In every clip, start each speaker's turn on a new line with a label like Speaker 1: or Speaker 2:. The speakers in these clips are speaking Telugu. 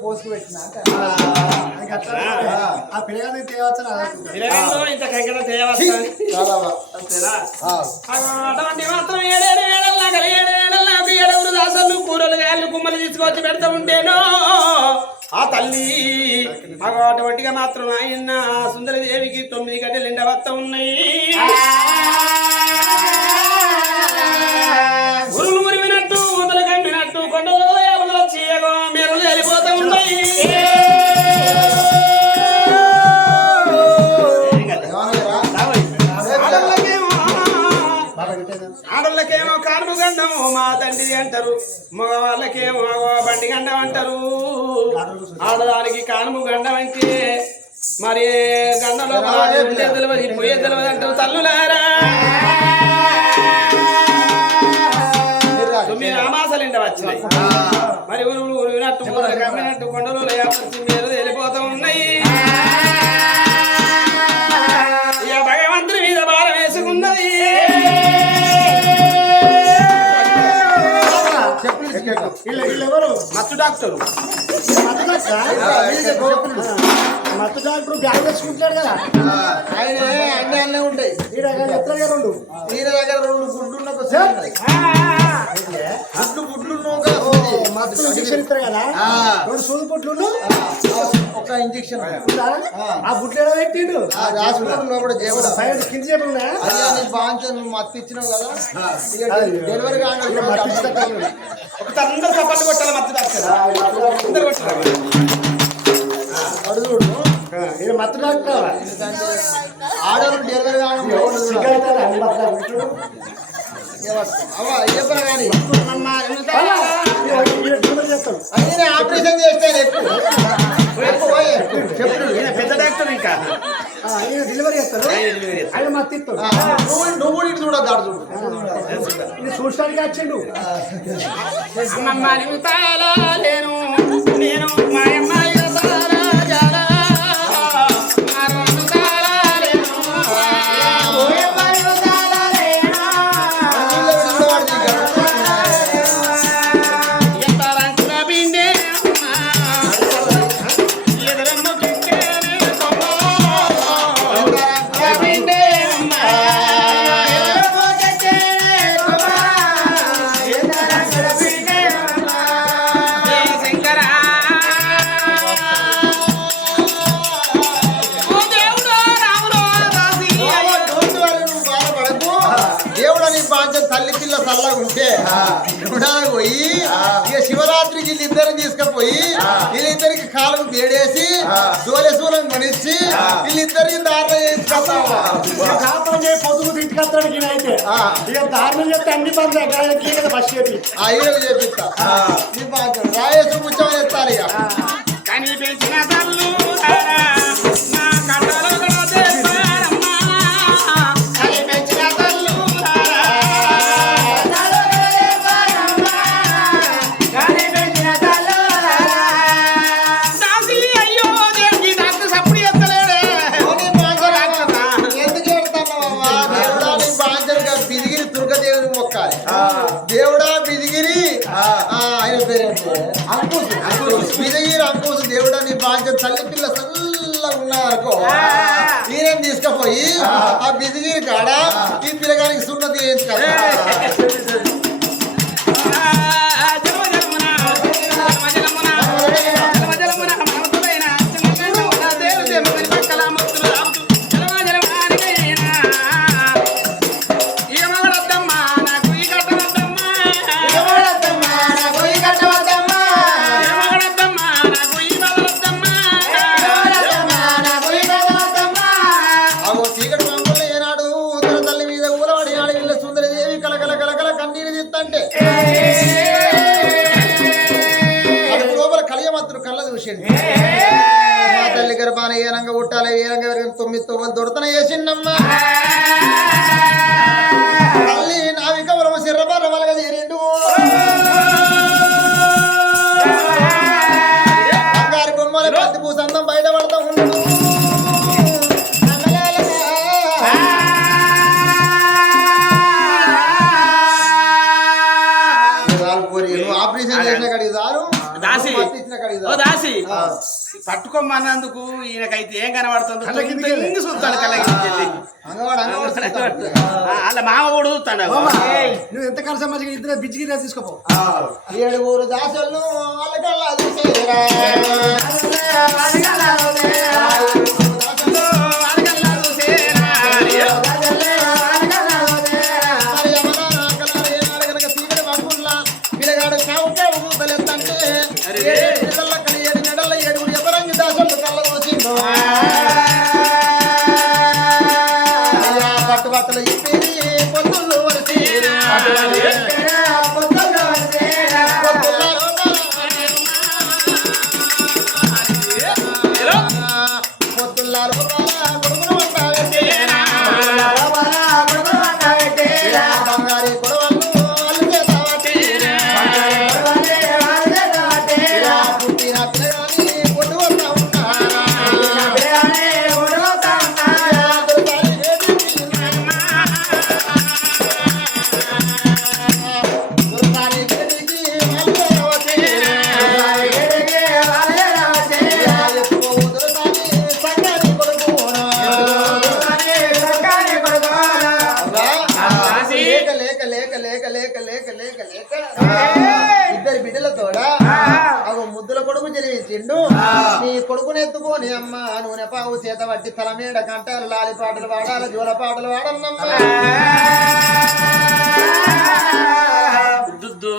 Speaker 1: పోసుకు పెట్టిన
Speaker 2: ఆ. పిల్లగాని తేవచ్చు
Speaker 3: పిల్లగాళ్ళు ఇంత కంకణ తేవస్తాను అంతేనా? అటువంటి మాత్రం ఏడేడు ఏడల్లా గల దాసలు కూరలు గాయలు కుమ్మలు తీసుకొచ్చి పెడతా ఉంటేనో ఆ తల్లి మాకు అటువంటిగా మాత్రం ఆయన సుందరి దేవికి తొమ్మిది గంటలు ఎండవత్త ఉన్నాయి. మా తండ్రి అంటారు. మగ వాళ్ళకేమో బండి గండం అంటారు. ఆడదానికి కానుపు గండం అంటే మరి గండంలో తెలియదు పోయే తెలియదు అంటారు. తల్లులారా! తొమ్మిది అమాసాలు ఎండ వచ్చినాయి. మరి ఊరు ఊరు కమ్మినట్టు కొండలు డాక్టరు.
Speaker 2: మత్తు డాక్టర్ బ్యాగ్ తెచ్చుకుంటాడు కదా.
Speaker 1: ఆయన అన్ని అన్నీ ఉంటాయి.
Speaker 2: ఈడ ఎత్తగా రెండు.
Speaker 1: ఈయన దగ్గర రెండు గుడ్లు. గుడ్లు గుడ్లు
Speaker 2: మత్తు ఇంజక్షన్ ఇస్తారు కదా. రెండు సూది పుట్లు
Speaker 1: ఒక ఇంజక్షన్
Speaker 2: ఆ బుట్లు ఎలా పెట్టిండు?
Speaker 1: హాస్పిటల్ లోపల చేయడం
Speaker 2: సైడ్ కింద
Speaker 1: నువ్వు మత్తు ఇచ్చినావు కదా. డెలివరీ
Speaker 3: ఒక అందరు కొట్టాలి మత్తు అందరు కొట్టాలి.
Speaker 1: అడుగుడు
Speaker 2: ఇది మత్తు డాక్టర్
Speaker 1: ఆడవాళ్ళు డెలివరీ కాగానే ఆపరేషన్ చేస్తే
Speaker 3: పెద్ద డాక్టర్ ఇంకా
Speaker 2: డెలివరీ
Speaker 3: ఆయన డెలివరీ చేస్తాడు.
Speaker 2: ఆయన ఇస్తాడు
Speaker 1: నువ్వు కూడా ఇటు చూడద్దు ఆడు చూడు
Speaker 2: ఇది వచ్చిండు
Speaker 3: నేను మా
Speaker 1: శివరాత్రికి వీళ్ళిద్దరిని తీసుకుపోయి వీళ్ళిద్దరికి కాలకు వేడేసి దోలసూలం కొనిచ్చి వీళ్ళిద్దరికి ఆ.
Speaker 2: ఇక దారుణం చెప్తే అన్ని పనులు ఎక్కడ కదా బస్ చేపి
Speaker 1: ఆ ఈడకు చేపిస్తా. నీ బాధ్యత రాయేసి కూర్చొని ఇక.
Speaker 3: కనిపించిన
Speaker 1: ఈయన తీసుకుపోయి? ఆ బిదిగిరి కాడ? ఈ పిల్లగానికి సున్నతి చేయించుకోవాలి. లోపల కలియమత్తుడు కళ్ళ చూసిండు మా తల్లి గర్భాన ఏ రంగ పుట్టాలి ఏ రంగ తొమ్మిది తొవ్వలు దొరతన వేసిండమ్మా
Speaker 3: దాసి పట్టుకోమన్నందుకు ఈయనకైతే ఏం కనబడుతుంది
Speaker 2: చూస్తాను కళ్ళకి
Speaker 3: అలా చూస్తాడు
Speaker 2: నువ్వు ఎంత కలిసి మంచిగా ఇద్దరు బిజ్జి తీసుకోపో
Speaker 1: ఏడుగురు దాసులను వాళ్ళకల్లా లేక లేక లేక లేక ఇద్దరు బిడ్డలతోడా? అవు ముద్దుల కొడుకు జన్మించిండు నీ కొడుకుని ఎత్తుకోని అమ్మ నూనె పావు చేత పట్టి తల మీద కంటాలు లాలి పాటలు వాడాల జోల పాటలు వాడాలన్నమ్మా
Speaker 3: దుద్దు.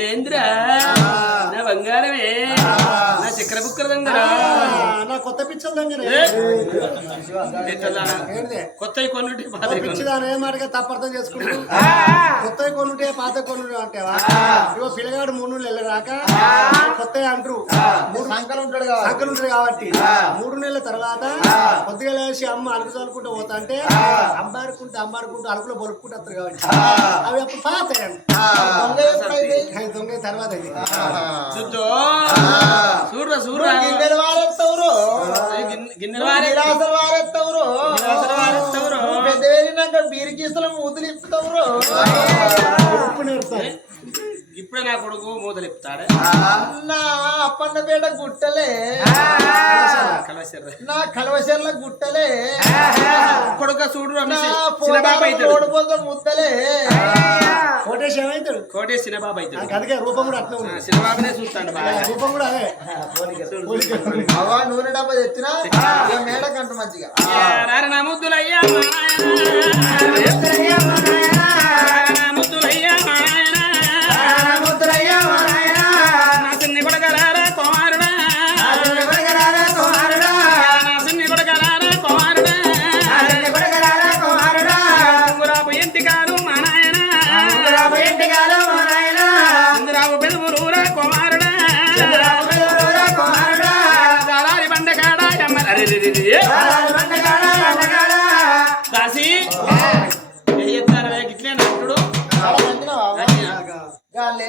Speaker 3: ఏంద్రా? నా బంగారమే. నా చక్కెర బుక్కర దంగరా
Speaker 2: కొత్త పిచ్చలు దగ్గర
Speaker 3: కొన్నుంటే పాత
Speaker 2: పిచ్చిదాని ఏ మాటగా తప్పర్థం చేసుకుంటూ? కొత్త కొనుంటే పాత కొనుంటే అంటేవా? ఇగో పిల్లగాడు మూడు నెలలు వెళ్ళరాక కొత్త అంటారు. మూడు
Speaker 1: సంకలు ఉంటాడు
Speaker 2: సంకలు ఉంటారు కాబట్టి. మూడు నెలల తర్వాత కొద్దిగా లేచి అమ్మ అలుగు చల్లుకుంటూ పోతా అంటే అంబారుకుంటూ అంబారుకుంటూ అలుగులో బొరుక్కుంటూ వస్తారు కాబట్టి. అవి అప్పుడు పాత
Speaker 1: దొంగ
Speaker 2: తర్వాత ఇది
Speaker 1: ఆహా. గిన్నెలు వారెత్తవరు. పెద్ద
Speaker 3: ఇప్పుడే నా కొడుకు మూతలిపుతాడే.
Speaker 1: నా అప్పన్నపేట గుట్టలే.
Speaker 3: కలవశర్ర
Speaker 1: నా కలవశర్ల గుట్టలే.
Speaker 3: కొడుక చూడు
Speaker 1: పొంద ముద్దలే.
Speaker 2: కోటేష్ ఏమవుతాడు
Speaker 3: కోటే చిన్నబాబు అవుతాడు.
Speaker 2: అందుకే రూపం కూడా అట్లా ఉంది.
Speaker 3: చిన్నబాబునే చూస్తాడు బాగా.
Speaker 2: రూపం కూడా అదే.
Speaker 1: అవా నూనె డబ్బా తెచ్చినా? మేడకంట మంచిగా.
Speaker 3: రార నా ముద్దులయ్యా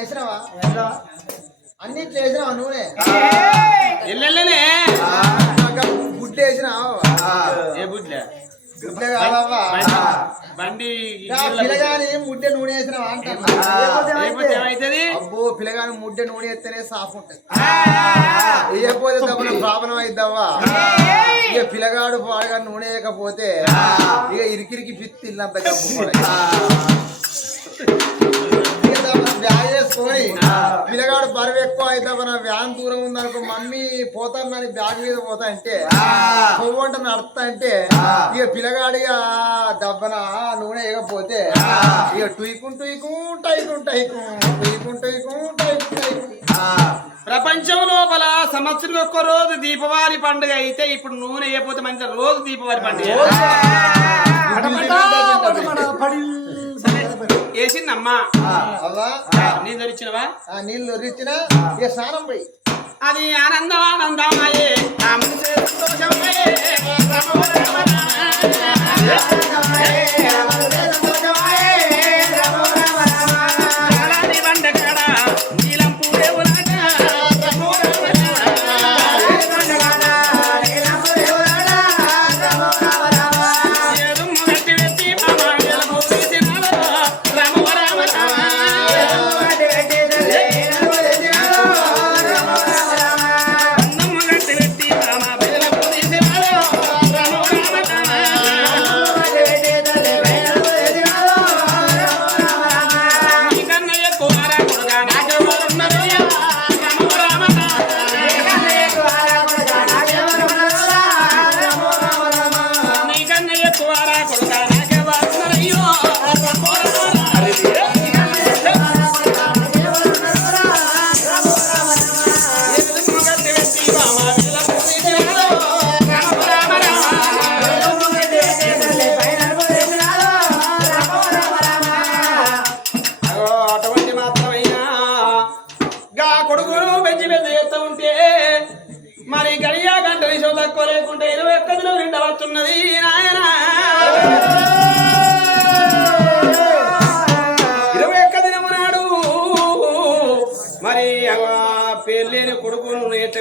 Speaker 1: వేసినావా? అన్నిట్లో వేసినావా నువ్వునే? గుడ్లు పిలగాని నూనె వేసినావా అబ్బో పిలగాని ముడ్డ నూనె వేస్తేనే సాఫ్ ఉంటుంది. ఇకపోతే తప్పన ప్రాబ్లం అయిద్దవ్వా ఇక పిలగాడు పాడగా నూనె వేయకపోతే ఇక ఇరికిరికి పిత్తిల్లంత గబ్బు వేసుకొని పిల్లగాడు బరువు ఎక్కువ అయితే తప్పన వ్యాన్ దూరం ఉందనుకో మమ్మీ పోతానని బ్యాగ్ మీద పోతా అంటే కొవ్వంట నడుస్తా అంటే ఇక పిల్లగాడిగా దబ్బన నూనె వేయకపోతే ఇక టుయికుం టుయికుం టైకుం టైకుం టుయికుం టుయికుం టైకుం టైకుం.
Speaker 3: ప్రపంచం లోపల సంవత్సరం ఒక్క రోజు దీపావళి పండుగ అయితే ఇప్పుడు నూనె వేయకపోతే మంచి రోజు దీపావళి పండుగ.
Speaker 1: దొరిసిందమ్మా
Speaker 3: నీళ్ళు దొరిచినవా
Speaker 1: నీళ్ళు దొరిచిన ఇక స్నానం పోయి.
Speaker 3: అది ఆనందం ఆనందమాయే రామ రామ రామ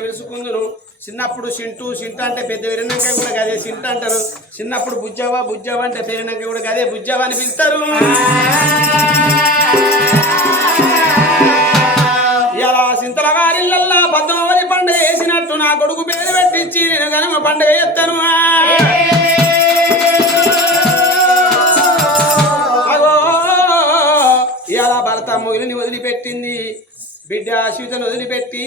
Speaker 3: కొడుకును చిన్నప్పుడు సింటు సింట అంటే పెద్ద విరినాక కూడా గదే సింట అంటారు. చిన్నప్పుడు బుజ్జవా బుజ్జవా అంటే పెరినాక కూడా అదే బుజ్జవా అని పిలుస్తారు. ఇలా సింతల వారిల్లల్లా పద్మావతి పండుగ వేసినట్టు నా కొడుకు పేరు పెట్టించి నేను గనమ పండుగ ఎత్తను అగో ఇలా భర్త మొగిలిని వదిలిపెట్టింది. బిడ్డ సీతను వదిలిపెట్టి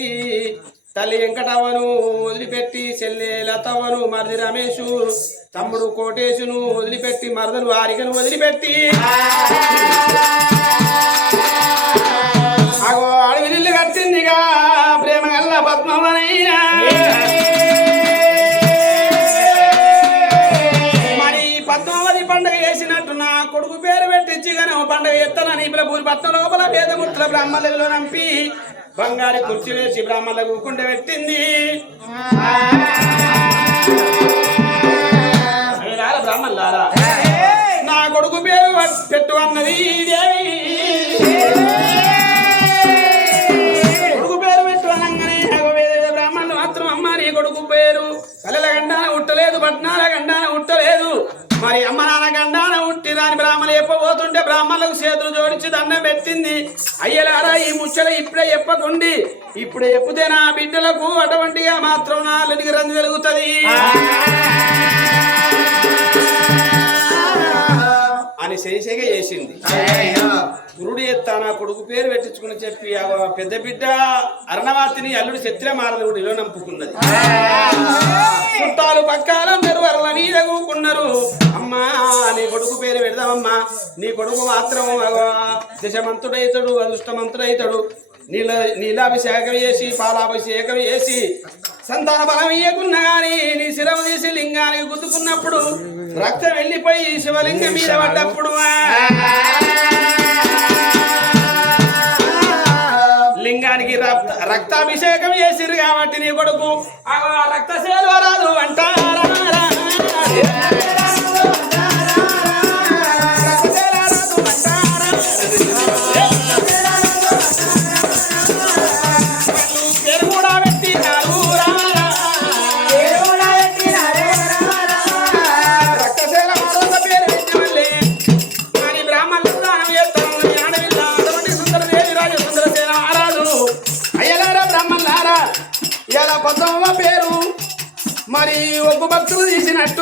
Speaker 3: తల్లి వెంకటవను వదిలిపెట్టి చెల్లె లతవ్వను మరిది రమేషు తమ్ముడు కోటేశును వదిలిపెట్టి మరదలు ఆరికను వదిలిపెట్టి. అగో అడవి నిల్లు కట్టిందిగా ప్రేమ గల్ల పద్మవనైనా. మరి పద్మావతి పండుగ చేసినట్టు నా కొడుకు పేరు పెట్టించి గనో పండుగ ఎత్తనని ప్రభుత్వ పట్నం లోపల వేదమూర్తుల బ్రాహ్మణులలో నంపి బంగారు కుర్చీలేసి బ్రాహ్మణులకు కుండ పెట్టింది. బ్రాహ్మణులారా నా కొడుకు పేరు పెట్టు అన్నది దేవి కొడుకు పేరు పెట్టు అనగానే బ్రాహ్మణులు మాత్రం అమ్మ నీ కొడుకు పేరు. కలల గండాన ఉట్టలేదు పట్నాల గండాన ఉట్టలేదు. మరి అమ్మ బ్రాహ్మణులకు చేతులు జోడించి దండం పెట్టింది. అయ్యలారా ఈ ముచ్చట ఇప్పుడే చెప్పకుండి. ఇప్పుడే చెప్పుతే నా బిడ్డలకు అటువంటిగా మాత్రం నా అల్లునికి రంది వెలుగుతుంది అని శేషగా చేసింది. గురుడు ఎత్తా నా కొడుకు పేరు పెట్టించుకుని చెప్పి పెద్ద బిడ్డ అరణవాతిని అల్లుడు శత్రే మారదు ఇలో నంపుకున్నది. చుట్టాలు మీద కూకున్నారు పేరు నీ కొడుకు మాత్రం అగో దశమంతుడైతాడు అదృష్టమంతుడైతాడు. నీల నీలాభిషేకం చేసి పాలాభిషేకం చేసి సంతాన బలం ఇయ్యకున్నా కానీ నీ శిరవ తీసి లింగానికి గుద్దుకున్నప్పుడు రక్తం వెళ్ళిపోయి శివలింగం మీద పడ్డప్పుడు లింగానికి రక్త రక్తాభిషేకం చేసిరు కాబట్టి నీ కొడుకు ఆ రక్త సేవ రాదు అంటారా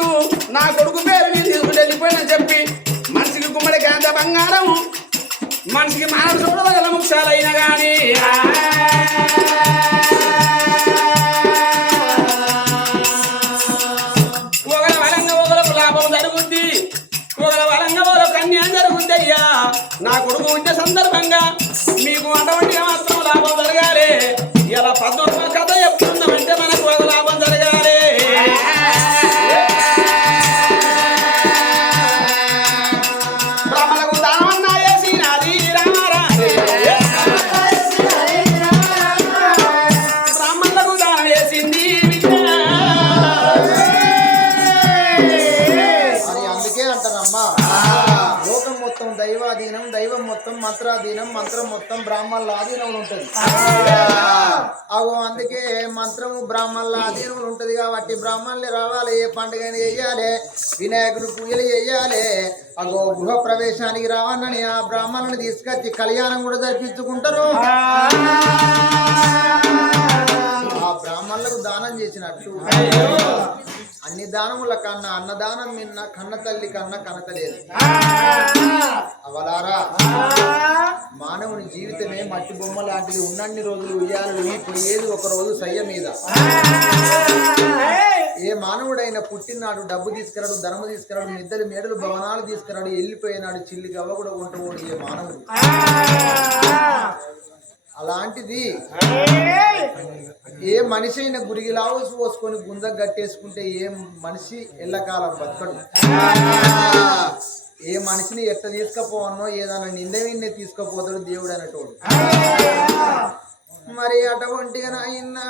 Speaker 3: తీసినట్టు నా కొడుకు పేరు మీరు తీసుకుని వెళ్ళిపోయిన చెప్పి మనిషికి గుమ్మడి కాంత బంగారం మనిషికి మానవ చూడగల ముక్షాలైన కానీ ఒకల వలంగా ఒకలకు లాభం జరుగుద్ది ఒకల వలంగా ఒకరు కన్యా జరుగుద్ది నా కొడుకు ఉండే సందర్భంగా మీకు అటువంటిగా
Speaker 1: మంత్రాధీనం మంత్రం మొత్తం బ్రాహ్మణుల ఆధీనంలో ఉంటది. అగో అందుకే మంత్రము బ్రాహ్మణుల ఆధీనంలో ఉంటది కాబట్టి బ్రాహ్మణులు రావాలి ఏ పండుగని చెయ్యాలి వినాయకుడు పూజలు చెయ్యాలి అగో గృహ ప్రవేశానికి రావాలని ఆ బ్రాహ్మణుని తీసుకొచ్చి కళ్యాణం కూడా జరిపించుకుంటారు. ఆ. బ్రాహ్మణులకు దానం చేసినట్టు. అన్ని దానముల కన్నా అన్నదానం మిన్న కన్న తల్లి కన్నా కనకలేదు. అవలారా? మానవుని జీవితమే మట్టి బొమ్మ లాంటిది. ఉన్నన్ని రోజులు ఉయ్యాలలు ఇప్పుడు ఏది ఒక రోజు సయ్య మీద. ఏ మానవుడైనా పుట్టినాడు డబ్బు తీసుకురాడు ధనము తీసుకురాడు నిద్దరు మేడలు భవనాలు తీసుకురాడు వెళ్ళిపోయినాడు చిల్లి గవ్వ కూడా ఉంటూ ఏ మానవుడు. అలాంటిది ఏ మనిషి అయినా గురిగిలావు పోసుకొని గుంజ గట్టేసుకుంటే ఏ మనిషి ఎల్లకాలం బతకడు. ఏ మనిషిని ఎట్ట తీసుకపోవన్నో ఏదైనా నింద విన్నే తీసుకుపోతాడు దేవుడు అనేటోడు. మరి అటువంటిగా నాయనా